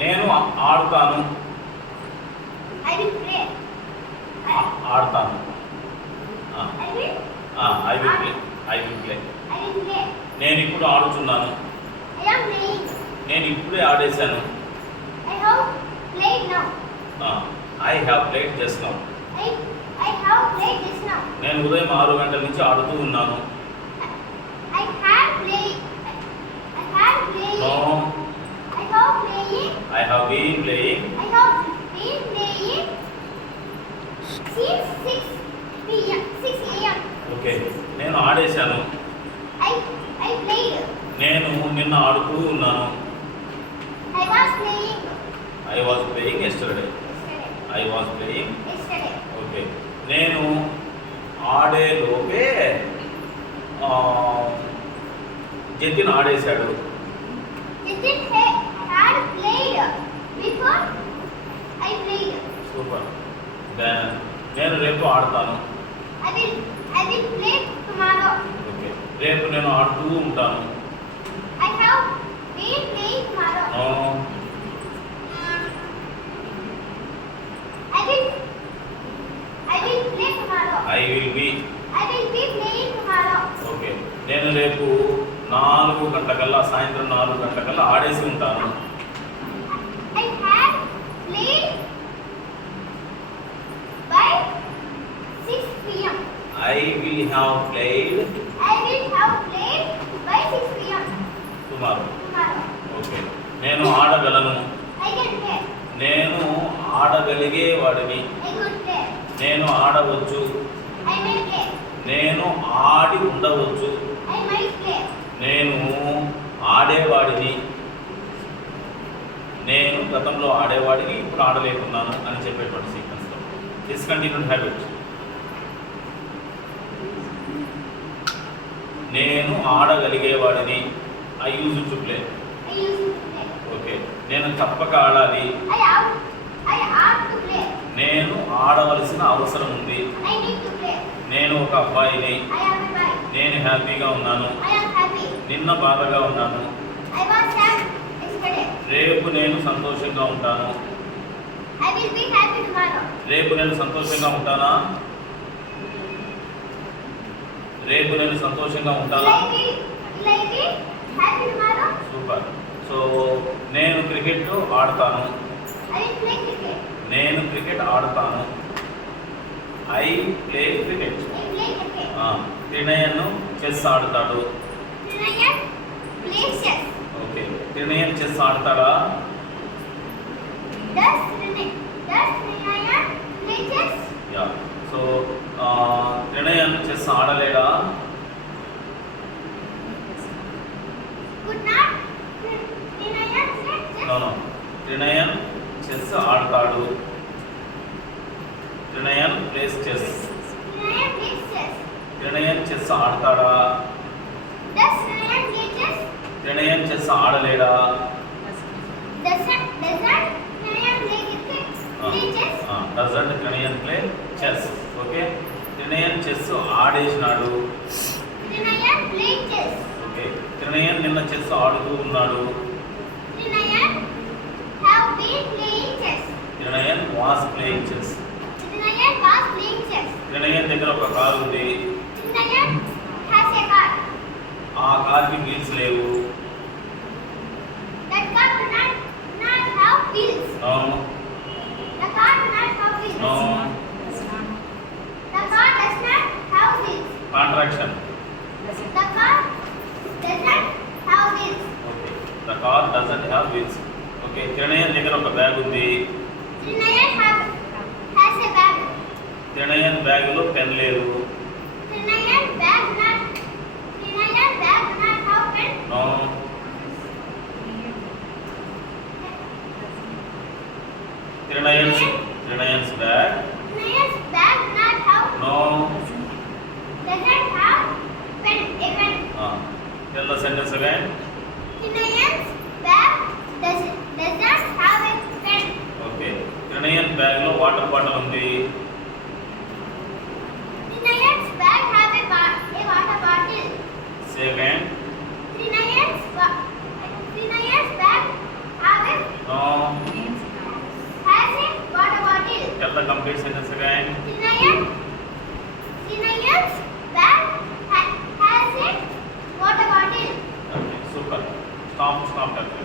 నేను ఆడుతాను. I will play. ఆడతాను. I will. I will play. I will play. I will play. నేను ఇప్పుడు ఆడుతున్నాను. I am playing. నేను ఇప్పుడే ఆడేశాను. I have played now. I have played just now. I have played just now. నేను ఉదయం 6 గంటల నుంచి ఆడుతూ ఉన్నాను. I had played. I had played. No, I have playing. I have been playing. I have been playing since 6 p.m. 6 a.m. Okay, నేను ఆడేశాను. I played. నేను నిన్న ఆడుతూ ఉన్నాను. I was playing I was playing yesterday. yesterday. I was playing. Yesterday. Okay, నేను ఆడేలోపే జతిన్ ఆడేశాడు. Nitin had played before I played. Super. నేను రేపు ఆడతాను. I will play tomorrow. Okay, రేపు నేను ఆడుతూ ఉంటాను. I have been playing tomorrow. No, I will play tomorrow. I will be. I will be playing tomorrow. Okay, నేను రేపు 4 గంటలకల్లా, సాయంత్రం 4 గంటలకల్లా ఆడేసి ఉంటాను. I had played by 6 p.m. I will have played I will have played by 6 p.m. Tomorrow. tomorrow. Okay, నేను ఆడగలను. I can play. నేను ఆడగలిగే వాడిని. I could play. నేను ఆడవచ్చు. I may play. నేను ఆడి ఉండవచ్చు. I might play. నేను ఆడేవాడిని. నేను గతంలో ఆడేవాడిని, ఇప్పుడు ఆడలేకున్నాను అని చెప్పేటువంటి సీక్వెన్స్లో డిస్కంటిన్యూడ్ హ్యాబిట్. నేను ఆడగలిగేవాడిని. I use to play. I used to play. Okay, నేను తప్పక ఆడాలి. I have to play. నేను ఆడవలసిన అవసరం ఉంది. I need to play. నేను ఒక అబ్బాయిని. I am a boy. నేను హ్యాపీగా ఉన్నాను. I am happy. నిన్న బాధగా ఉన్నాను. I was sad yesterday. రేపు నేను సంతోషంగా ఉంటాను. I will be happy tomorrow. రేపు నేను సంతోషంగా ఉంటానా? రేపు నేను సంతోషంగా ఉంటానా? Will I be happy tomorrow? Super. So నేను క్రికెట్ ఆడతాను. I will play cricket. నేను క్రికెట్ ఆడతాను. I play cricket. I play cricket. Trinayan chess ఆడతాడు. Ryan plays chess. Okay, Trinayan chess ఆడతాడా? Does Ryan play chess? Yeah. So Trinayan chess ఆడలేడా? Could not Ryan play chess? No. Trinayan chess ఆడతాడు. Trinayan plays chess. Ryan plays chess. Trinayan chess ఆడతాడా? Does Ryan play chess? Trinayan chess ఆడలేడా? Doesn't Ryan play cricket? Play chess? Doesn't Trinayan play chess. Okay, Trinayan chess ఆడేసినాడు. Ryan play chess. Okay, Trinayan నిన్న chess ఆడుతూ ఉన్నాడు. Ryan have been playing chess. Trinayan was playing chess. Ryan was playing chess. Trinayan దగ్గర ఒక కారు ఉంది. Ryan has a car. ఆ కార్కి వీల్స్ లేవు. That car do not have wheels. నో, The car do not have wheels. నో. The car does not have wheels. Contraction. The car does not have wheels. Okay, the car doesn't have wheels. Okay, Trinayan దగ్గర ఒక బ్యాగ్ ఉంది. Ryan has a bag. త్రినయన్ బ్యాగులో పెన్ లేదు. Ryan bag do not have pen. No. Trinayan's bag. Ryan's bag do not have నో. doesn't have pen. A pen. Tell the sentence again. Ryan's bag does not have a pen. Okay, Trinayan bag లో water bottle ఉంది. Ryan's bag have a water bottle. Say again. Ryan's bag have a No. the complete sentence again.